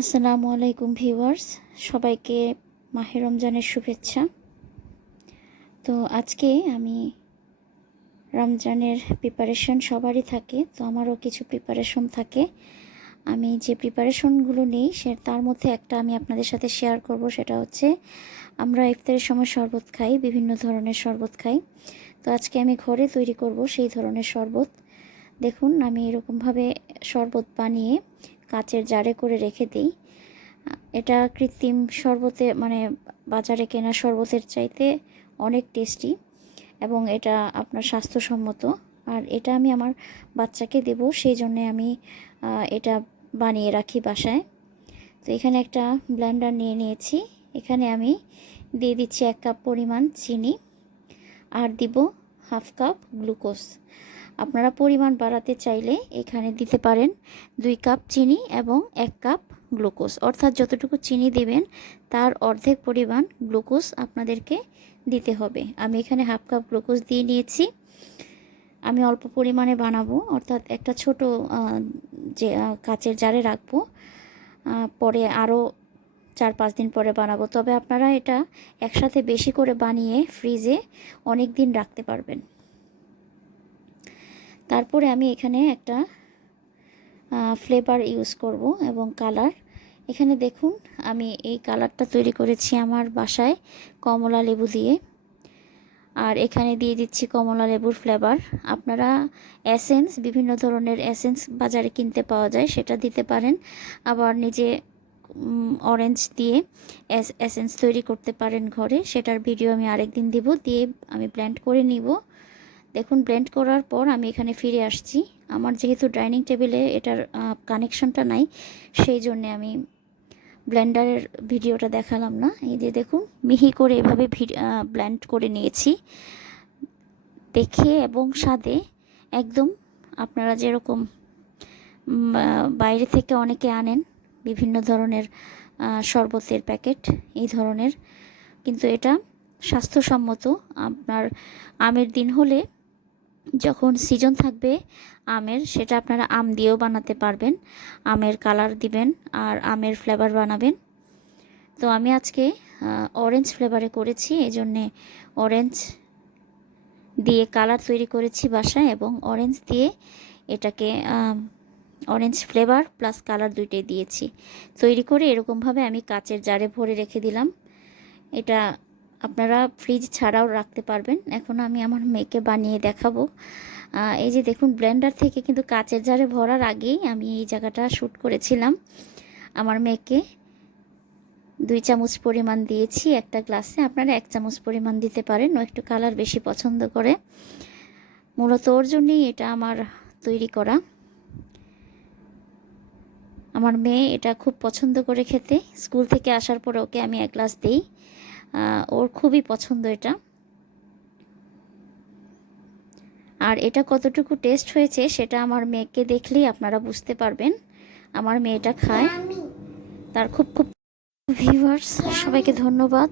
আসসালামু আলাইকুম ভিউয়ার্স, সবাইকে মাহে রমজানের শুভেচ্ছা। তো আজকে আমি রমজানের প্রিপারেশন সবারই থাকে, তো আমারও কিছু প্রিপারেশন থাকে। আমি যে প্রিপারেশনগুলো নিই তার মধ্যে একটা আমি আপনাদের সাথে শেয়ার করব। সেটা হচ্ছে আমরা ইফতারের সময় শরবত খাই, বিভিন্ন ধরনের শরবত খাই। তো আজকে আমি ঘরে তৈরি করব সেই ধরনের শরবত। দেখুন, আমি এরকমভাবে শরবত বানিয়ে কাচের জারে করে রেখে দিই। এটা কৃত্রিম শরবতে বাজারে কেনা শরবতের চাইতে অনেক টেস্টি এবং এটা আপনার স্বাস্থ্যসম্মত। আর এটা আমি আমার বাচ্চাকে দেব, সেই জন্যে আমি এটা বানিয়ে রাখি বাসায়। তো এখানে একটা ব্লেন্ডার নিয়ে নিয়েছি। এখানে আমি দিয়ে দিচ্ছি 1 কাপ পরিমাণ চিনি আর দিব হাফ কাপ গ্লুকোজ। আপনারা পরিমাণ বাড়াতে চাইলে এখানে দিতে পারেন 2 কাপ চিনি এবং 1 কাপ গ্লুকোজ, অর্থাৎ যতটুকু চিনি দেবেন তার অর্ধেক পরিমাণ গ্লুকোজ আপনাদেরকে দিতে হবে। আমি এখানে হাফ কাপ গ্লুকোজ দিয়ে নিয়েছি। আমি অল্প পরিমাণে বানাবো, অর্থাৎ একটা ছোট যে কাচের জারে রাখবো, পরে আরও 4-5 দিন পরে বানাবো। তবে আপনারা এটা একসাথে বেশি করে বানিয়ে ফ্রিজে অনেক দিন রাখতে পারবেন। তারপরে আমি এখানে একটা ফ্লেভার ইউজ করব এবং কালার। এখানে দেখুন, আমি এই কালারটা তৈরি করেছি আমার বাসায় কমলা লেবু দিয়ে। আর এখানে দিয়ে দিচ্ছি কমলা লেবুর ফ্লেভার। আপনারা এসেন্স, বিভিন্ন ধরনের এসেন্স বাজারে কিনতে পাওয়া যায়, সেটা দিতে পারেন। আবার নিজে অরেঞ্জ দিয়ে এসেন্স তৈরি করতে পারেন ঘরে, সেটার ভিডিও আমি আরেকদিন দিব। দিয়ে আমি ব্লেন্ড করে নিব। দেখুন, ব্লেন্ড করার পর আমি এখানে ফিরে আসছি। আমার যেহেতু ডাইনিং টেবিলে এটার কানেকশনটা নাই, সেই জন্যে আমি ব্লেন্ডারের ভিডিওটা দেখালাম না। এই যে দেখুন, মিহি করে এভাবে ব্লেন্ড করে নিয়েছি। দেখে এবং স্বাদে একদম আপনারা যেরকম বাইরে থেকে অনেকে আনেন বিভিন্ন ধরনের শরবতের প্যাকেট, এই ধরনের, কিন্তু এটা স্বাস্থ্যসম্মত। আপনার আমের দিন হলে, যখন সিজন থাকবে আমের, সেটা আপনারা আম দিয়েও বানাতে পারবেন। আমের কালার দিবেন আর আমের ফ্লেভার বানাবেন। তো আমি আজকে অরেঞ্জ ফ্লেভারে করেছি, এই জন্যে অরেঞ্জ দিয়ে কালার তৈরি করেছি বাসায়, এবং অরেঞ্জ দিয়ে এটাকে অরেঞ্জ ফ্লেভার প্লাস কালার দুইটাই দিয়েছি। তৈরি করে এরকমভাবে আমি কাচের জারে ভরে রেখে দিলাম। এটা আপনারা ফ্রিজ ছাড়াও রাখতে পারবেন। এখন আমি আমার মেয়েকে বানিয়ে দেখাবো। এই যে দেখুন, ব্লেন্ডার থেকে কিন্তু কাচের জারে ভরার আগেই আমি এই জায়গাটা শ্যুট করেছিলাম। আমার মেয়েকে 2 চামচ পরিমাণ দিয়েছি একটা গ্লাসে। আপনারা 1 চামচ পরিমাণ দিতে পারেন, ও একটু কালার বেশি পছন্দ করে। মূলত ওর জন্যই এটা আমার তৈরি করা। আমার মেয়ে এটা খুব পছন্দ করে খেতে। স্কুল থেকে আসার পরে ওকে আমি 1 গ্লাস দিই, ওর খুবই পছন্দ এটা। আর এটা কতটুকু টেস্ট হয়েছে সেটা আমার মেয়েকে দেখলেই আপনারা বুঝতে পারবেন। আমার মেয়েটা খায়, তার খুব ভিউয়ার্স, সবাইকে ধন্যবাদ।